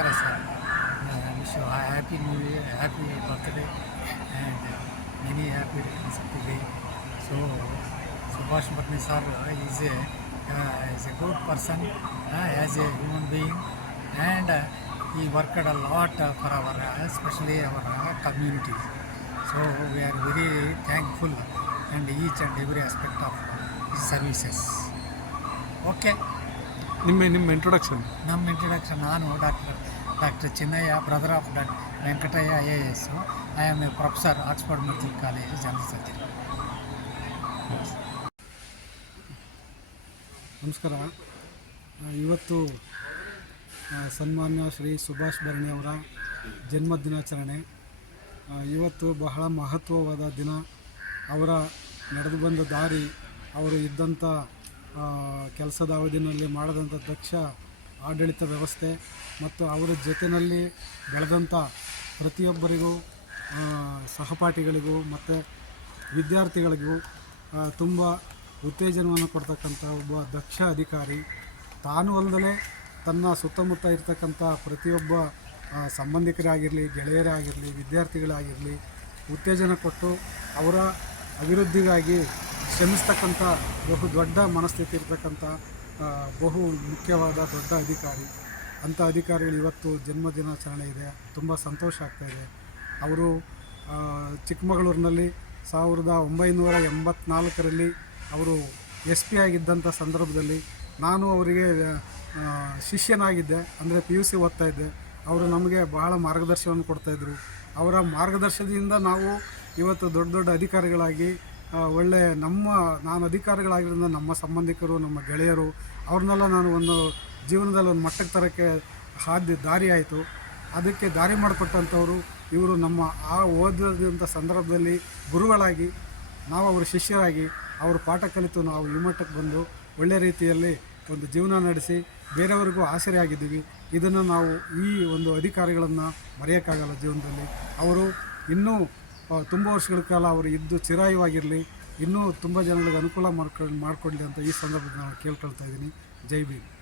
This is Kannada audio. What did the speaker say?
ನಮಸ್ಕಾರ sir. Wish happy new year happy birthday and many happy returns of the day so Subhash Bhatni sir is a is a good person as a human being and he worked a lot for our especially our community so we are very thankful and each and every aspect of services okay ನಿಮ್ಮ ನಿಮ್ಮ ಇಂಟ್ರೊಡಕ್ಷನ್ ನಮ್ಮ ಇಂಟ್ರೊಡಕ್ಷನ್ ನಾನು doctor doctor Chinnaiah, brother of doctor Venkataiah A S I am a professor Oxford medical college general ನಮಸ್ಕಾರ. ಇವತ್ತು ಸನ್ಮಾನ್ಯ ಶ್ರೀ ಸುಭಾಷ್ ಅವರ ಜನ್ಮ ದಿನಾಚರಣೆ. ಇವತ್ತು ಬಹಳ ಮಹತ್ವವಾದ ದಿನ. ಅವರ ನಡೆದು ಬಂದ ದಾರಿ, ಅವರು ಇದ್ದಂಥ ಕೆಲಸದ ಅವಧಿನಲ್ಲಿ ಮಾಡಿದಂಥ ದಕ್ಷ ಆಡಳಿತ ವ್ಯವಸ್ಥೆ ಮತ್ತು ಅವರ ಜೊತೆಯಲ್ಲಿ ಬೆಳೆದಂಥ ಪ್ರತಿಯೊಬ್ಬರಿಗೂ ಸಹಪಾಠಿಗಳಿಗೂ ಮತ್ತು ವಿದ್ಯಾರ್ಥಿಗಳಿಗೂ ತುಂಬ ಉತ್ತೇಜನವನ್ನು ಕೊಡ್ತಕ್ಕಂಥ ಒಬ್ಬ ದಕ್ಷ ಅಧಿಕಾರಿ. ತಾನು ಅಲ್ಲದೆ ತನ್ನ ಸುತ್ತಮುತ್ತ ಇರತಕ್ಕಂಥ ಪ್ರತಿಯೊಬ್ಬ ಸಂಬಂಧಿಕರಾಗಿರಲಿ ಗೆಳೆಯರೇ ಆಗಿರಲಿ ವಿದ್ಯಾರ್ಥಿಗಳಾಗಿರಲಿ ಉತ್ತೇಜನ ಕೊಟ್ಟು ಅವರ ಅಭಿವೃದ್ಧಿಗಾಗಿ ಶ್ರಮಿಸ್ತಕ್ಕಂಥ ಬಹು ದೊಡ್ಡ ಮನಸ್ಥಿತಿ ಇರ್ತಕ್ಕಂಥ ಬಹು ಮುಖ್ಯವಾದ ದೊಡ್ಡ ಅಧಿಕಾರಿ. ಅಂಥ ಅಧಿಕಾರಿಗಳು ಇವತ್ತು ಜನ್ಮದಿನಾಚರಣೆ ಇದೆ. ತುಂಬ ಸಂತೋಷ ಆಗ್ತಾಯಿದೆ ಅವರು ಚಿಕ್ಕಮಗಳೂರಿನಲ್ಲಿ ಸಾವಿರದ ಒಂಬೈನೂರ ಎಂಬತ್ನಾಲ್ಕರಲ್ಲಿ ಅವರು ಎಸ್ ಪಿ ಆಗಿದ್ದಂಥ ಸಂದರ್ಭದಲ್ಲಿ ನಾನು ಅವರಿಗೆ ಶಿಷ್ಯನಾಗಿದ್ದೆ. ಅಂದರೆ ಪಿ ಯು ಸಿ ಓದ್ತಾಯಿದ್ದೆ ಅವರು ನಮಗೆ ಬಹಳ ಮಾರ್ಗದರ್ಶನವನ್ನು ಕೊಡ್ತಾಯಿದ್ರು ಅವರ ಮಾರ್ಗದರ್ಶನದಿಂದ ನಾವು ಇವತ್ತು ದೊಡ್ಡ ದೊಡ್ಡ ಅಧಿಕಾರಿಗಳಾಗಿ ಆ, ಒಳ್ಳೆ ನಮ್ಮ ನಾನು ಅಧಿಕಾರಿಗಳಾಗಿರೋದ್ರಿಂದ ನಮ್ಮ ಸಂಬಂಧಿಕರು ನಮ್ಮ ಗೆಳೆಯರು ಅವ್ರನ್ನೆಲ್ಲ ನಾನು ಒಂದು ಜೀವನದಲ್ಲಿ ಒಂದು ಮಟ್ಟಕ್ಕೆ ತರೋಕ್ಕೆ ಹಾದಿ ದಾರಿ ಆಯಿತು. ಅದಕ್ಕೆ ದಾರಿ ಮಾಡಿಕೊಟ್ಟಂಥವ್ರು ಇವರು ನಮ್ಮ ಆ ಓದಿದಂಥ ಸಂದರ್ಭದಲ್ಲಿ ಗುರುಗಳಾಗಿ ನಾವು ಅವರ ಶಿಷ್ಯರಾಗಿ ಅವರು ಪಾಠ ಕಲಿತು ನಾವು ಈ ಮಟ್ಟಕ್ಕೆ ಬಂದು ಒಳ್ಳೆ ರೀತಿಯಲ್ಲಿ ಒಂದು ಜೀವನ ನಡೆಸಿ ಬೇರೆಯವರಿಗೂ ಆಗಿದ್ದೀವಿ. ಇದನ್ನು ನಾವು ಈ ಒಂದು ಅಧಿಕಾರಿಗಳನ್ನು ಮರೆಯೋಕ್ಕಾಗಲ್ಲ ಜೀವನದಲ್ಲಿ. ಅವರು ಇನ್ನೂ ತುಂಬ ವರ್ಷಗಳ ಕಾಲ ಅವರು ಇದ್ದು ಚಿರಾಯುವಾಗಿರಲಿ, ಇನ್ನೂ ತುಂಬ ಜನಗಳಿಗೆ ಅನುಕೂಲ ಮಾಡ್ಕೊಂಡು ಮಾಡಿಕೊಡ್ಲಿ ಅಂತ ಈ ಸಂದರ್ಭದಲ್ಲಿ ನಾನು ಕೇಳ್ಕೊಳ್ತಾ ಇದ್ದೀನಿ. ಜೈ ಭೀಮ್.